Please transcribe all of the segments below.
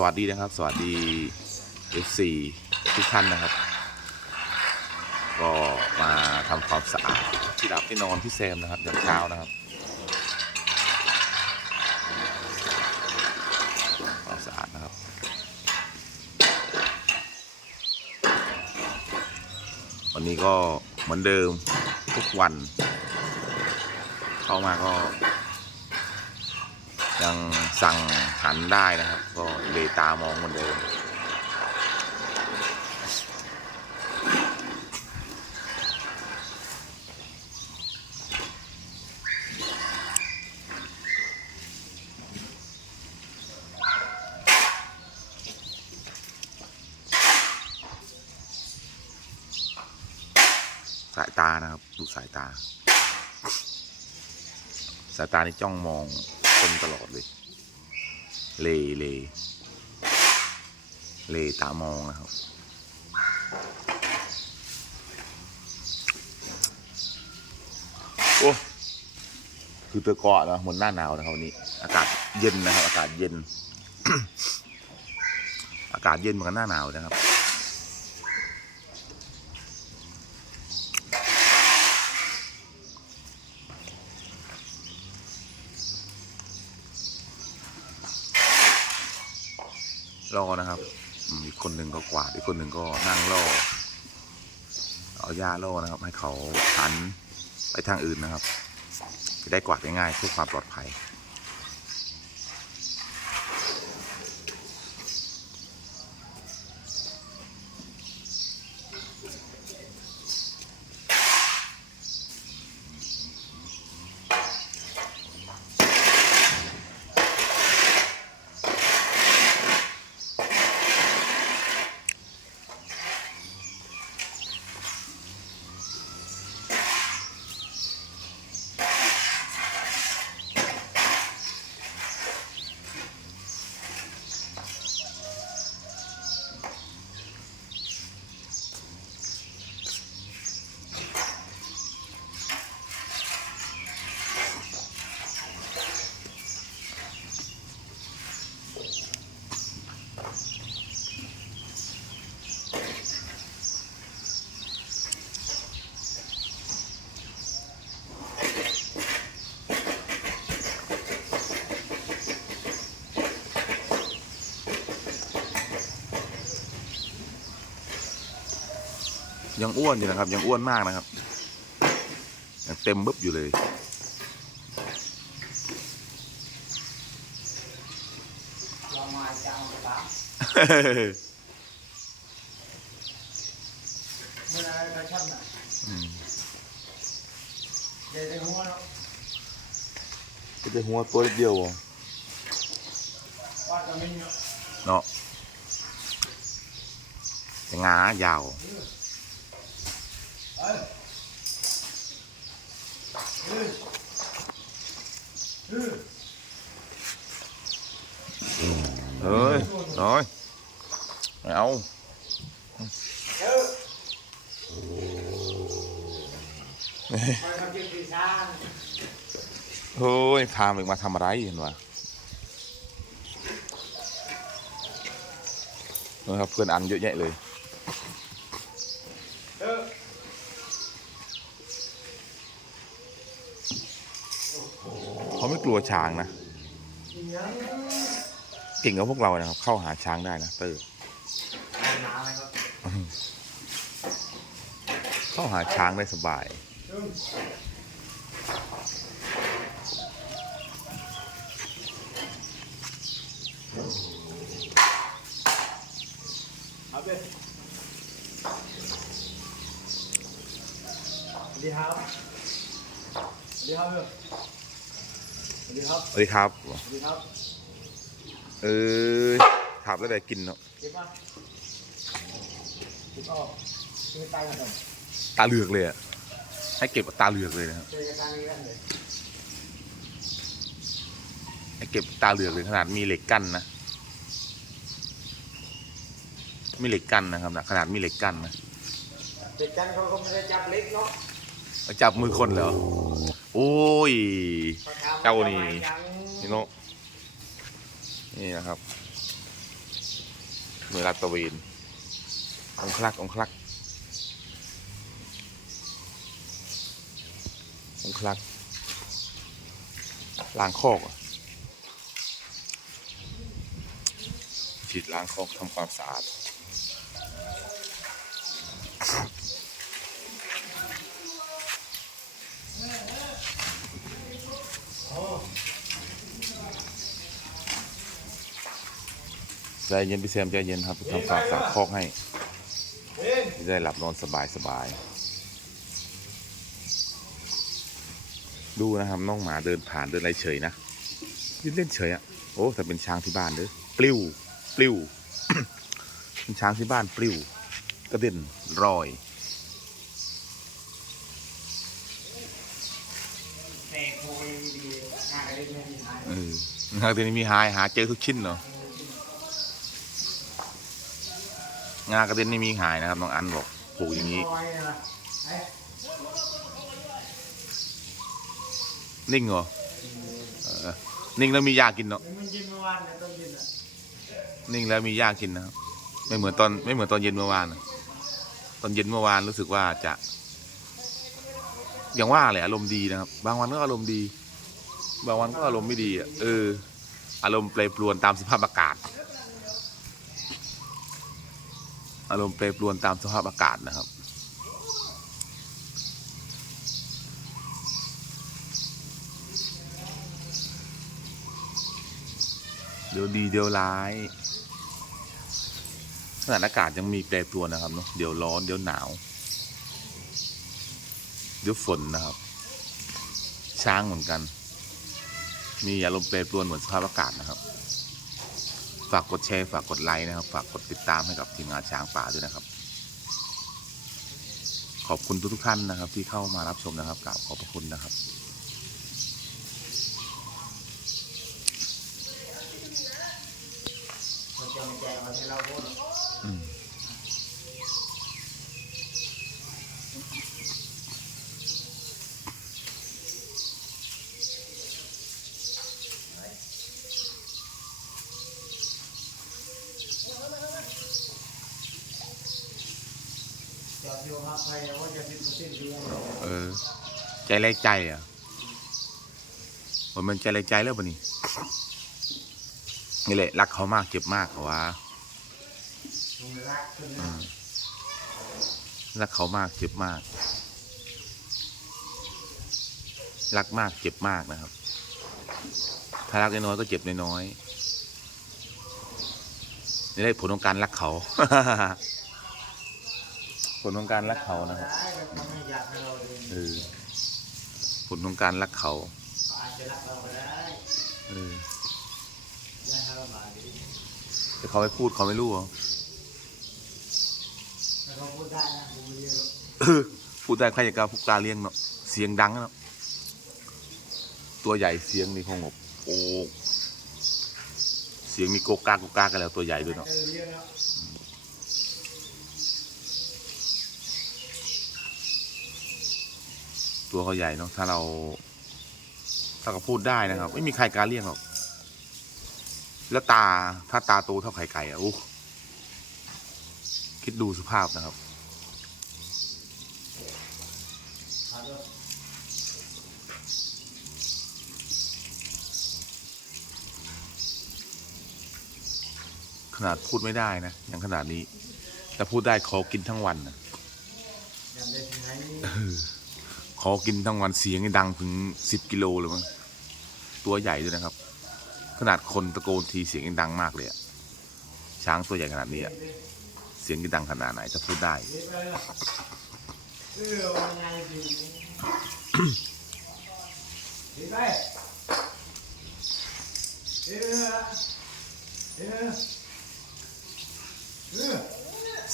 สวัสดีนะครับ สวัสดี F4 ทุกท่านนะครับ ก็มาทำความสะอาดที่หลับที่นอนพี่แซมนะครับอย่างเช้านะครับความสะอาดนะครับวันนี้ก็เหมือนเดิมทุกวัน เข้ามาก็ ยังสั่งหันได้นะครับ ก็เลตามองเหมือนเดิมสายตานะครับ ดูสายตา สายตานี่จ้องมอง คนตลอดเลย เลเลเลตามองนะครับโอ้คือตัวเกาะนะหมือนหน้าหนาวนะครับวันนี้ อากาศเย็นนะครับ อากาศเย็น อากาศเย็นเหมือนกับหน้าหนาวนะครับ รอนะครับอีกคนหนึ่งก็กวาดอีกคนหนึ่งก็นั่งรอเอาหญ้าล่อนะครับ ให้เขาหันไปทางอื่นนะครับ จะได้กวาดง่ายๆเพื่อความปลอดภัย ยังอ้วนอยู่นะครับ ยังอ้วนมากนะครับยังเต็มบึ๊บอยู่เลยเรามาจะเอากระบะเมื่อไรกระชับน่ะอืมเดี๋ยวได้หัวเนาะก็จะหัวตัวเดียวบ่วาดกระมินเนาะเนาะจะงายาว เอ้ยเฮ้ยเฮ้ยเฮ้ยน้อยไม่เอาเฮ้ยไปทำจิตวิชาเฮ้ย พามึงมาทำอะไรเห็นวะนะครับเพื่อนอันเยอะแยะเลย เฮ้ย เขาไม่กลัวช้างนะอีหยังเก่งกว่าพวกเรานะครับ เข้าหาช้างได้นะเตอร์หนาไหมครับเข้าหาช้างได้สบายเฮ้ยเอาไปสวัสดีครับสวัสดีครับเพื่อน สวัสดีครับสวัสดีครับ สวัสดีครับ เออถามแล้วได้กินเนาะเก็บมาเก็บออกเก็บตายกันก่อนตาเหลือกเลยอะให้เก็บตาเหลือกเลยนะครับเจอกันทางนี้กันเลยให้เก็บตาเหลือกเลยขนาดมีเหล็กกั้นนะมีเหล็กกั้นนะครับนะขนาดมีเหล็กกั้นนะเด็กกันเขาก็ไม่ได้จับเล็กเนาะมาจับมือคนเหรอ โอ้ยเขาถมว่เจ้านี่ทำไมยังนี่เนาะนี่นะครับหน่วยลาดตระเวนองคลักองคลักองคลักล้างคอกอะฉีดล้างคอกทำความสะอาด ใจเย็นพี่แซมใจเย็นครับทำความสาดคอกให้จะได้หลับนอนสบายสบาย ดูนะครับน้องหมาเดินผ่านเดินอะไรเฉยนะยืนเล่นเฉยอะโอ้แต่เป็นช้างที่บ้านเด้อปลิวปลิวเป็นช้างที่บ้านปลิวกระเด็นรอยแต่โคยดีงานอะไรไม่มีหายเออทางทีนี้มีหายหาเจอทุกชิ้นเนาะ งากระเด็นนี่มีหายนะครับน้องอันบอกผูกอย่างนี้ นิ่งเหรอนิ่งแล้วมียากินเนาะนิ่งแล้วมีหญ้ากินนะครับ ไม่เหมือนตอนไม่เหมือนตอนเย็นเมื่อวานนะตอนเย็นเมื่อวานรู้สึกว่าจะอย่างว่าแหละอารมณ์ดีนะครับ บางวันก็อารมณ์ดี บางวันก็อารมณ์ไม่ดีอะเออ อารมณ์แปรปรวนตามสภาพอากาศ อารมณ์แปรปรวนตามสภาพอากาศนะครับ เดี๋ยวดีเดี๋ยวร้ายสถานอากาศยังมีแปรปรวนนะครับเนาะเดี๋ยวร้อนเดี๋ยวหนาว เดี๋ยวฝนนะครับ ช้างเหมือนกัน มีอารมณ์แปรปรวนเหมือนสภาพอากาศนะครับ ฝากกดแชร์ฝากกดไลค์นะครับ ฝากกดติดตามให้กับทีมงานช้างป่าด้วยนะครับ ขอบคุณทุกๆท่านนะครับ ที่เข้ามารับชมนะครับกล่าวขอบพระคุณนะครับ มันจะมาแจกมาให้เราพูด อืม จอดอยู่ภาคไทยว่าจะสิ้นสิ้น เออ ใจแรกใจอะว่ามันใจแรกใจแล้วปะนี่นี่แหละรักเขามากเจ็บมากเขาว่ารักขึ้นอืนะรักเขามากเจ็บมาก รักมากเจ็บมากนะครับ ถ้ารักน้อยก็เจ็บน้อยนี่ได้ผลของการรักเขา ผลของการรักเขานะครับได้ก็ไม่อยากให้เราเรียนเออผลของการรักเขาเขาอาจจะรักเราก็ได้เอออย่าให้เรามาดีแต่เขาไม่พูดเขาไม่รู้เหรอแต่เขาพูดได้นะผมเรียนเออพูดได้ใครอยากกล้าพูดกล้าเลี้ยงเนาะเสียงดังเนาะตัวใหญ่เสียงนี่คงแบบโอ้เสียงมีโกกากโกกากกันแล้วตัวใหญ่ด้วยเนาะ เออเรียนแล้ว ตัวเขาใหญ่เนาะถ้าเรา ถ้าเขาพูดได้นะครับ ไม่มีใครกล้าเลี้ยงหรอก แล้วตาถ้าตาโตเท่าไข่ไก่อะโอ้คิดดูสภาพนะครับครับด้วยขนาดพูดไม่ได้นะอย่างขนาดนี้ แต่พูดได้ขอกินทั้งวันนะยังได้ที่ไหน ขอกินทั้งวันเสียงดังถึงสิบกิโลเลยมั้งตัวใหญ่ด้วยนะครับ ขนาดคนตะโกนทีเสียงยังดังมากเลยอะช้างตัวใหญ่ขนาดนี้อะเสียงดังขนาดไหนถ้าพูดได้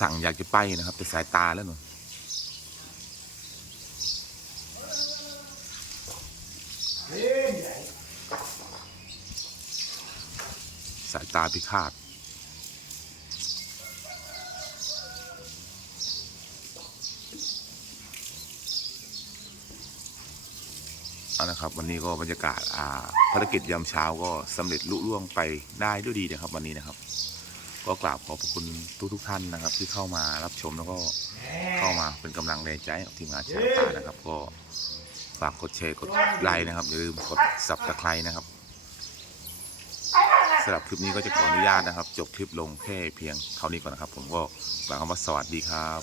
สั่งอยากจะไปนะครับแต่สายตาแล้วหนู เรียนใหญ่ สายตาพิฆาตเอานะครับ วันนี้ก็บรรยากาศอ่าภารกิจยามเช้าก็สำเร็จลุล่วงไปได้ด้วยดีนะครับ วันนี้นะครับ ก็กราบขอบพระคุณทุกทุกท่านนะครับ ที่เข้ามารับชมแล้วก็เข้ามาเป็นกำลังแรงใจให้กับทีมงานชางป่านะครับ ก็ฝากกดแชร์กดไลค์นะครับอย่าลืมกดสับตะไคร้นะครับ สำหรับคลิปนี้ก็จะขออนุญาตนะครับ จบคลิปลงแค่เพียงเท่านี้ก่อนนะครับ ผมก็กล่าวคำว่าสวัสดีครับ